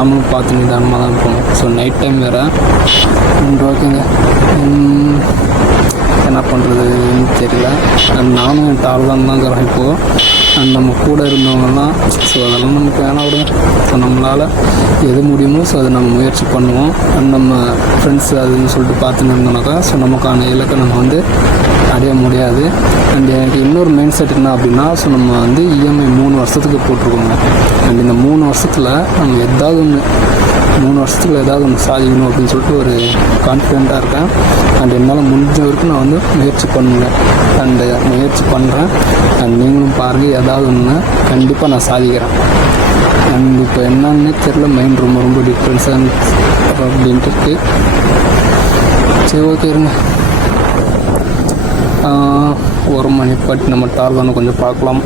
நாமளும் பார்த்து நிதானமாக தான் போகணும். ஸோ நைட் டைம் வேறு. ஓகேங்க, என்ன பண்ணுறதுன்னு தெரியல. நானும் என் டார்கெட் தான் இருக்கிறேன் இப்போது. அண்ட் நம்ம கூட இருந்தவங்கலாம் ஸோ அதெல்லாம் நமக்கு வேணாம் விடுங்க. ஸோ நம்மளால் எது முடியுமோ ஸோ அதை நம்ம முயற்சி பண்ணுவோம். அண்ட் நம்ம ஃப்ரெண்ட்ஸ் அதுன்னு சொல்லிட்டு பார்த்துன்னு இருந்தோம்னாக்கா ஸோ நமக்கான இலக்கை நம்ம வந்து அடைய முடியாது. அண்ட் எனக்கு இன்னொரு மைண்ட் செட் என்ன அப்படின்னா, ஸோ நம்ம வந்து இஎம்ஐ 3 வருஷத்துக்கு போட்டிருக்கோங்க. அண்ட் இந்த 3 வருஷத்தில் நம்ம ஏதாவது ஒன்று சாதிக்கணும் அப்படின்னு சொல்லிட்டு ஒரு கான்ஃபிடெண்ட்டாக இருக்கேன். அண்ட் என்னால் முடிஞ்ச வரைக்கும் நான் வந்து முயற்சி பண்ணுவேன். அண்டு முயற்சி பண்ணுறேன். அண்ட் நீங்களும் பாருங்கள், ஏதாவது ஒன்று கண்டிப்பாக நான் சாதிக்கிறேன். அண்ட் இப்போ என்னன்னே தெரில, மைண்ட் ரொம்ப டிஃப்ரென்ஸாக அப்படின்ட்டு இருக்குது. சரி, ஓகே இருங்க, ஒரு மணி பட் நம்ம டார்கெட் கொஞ்சம் பார்க்கலாம்.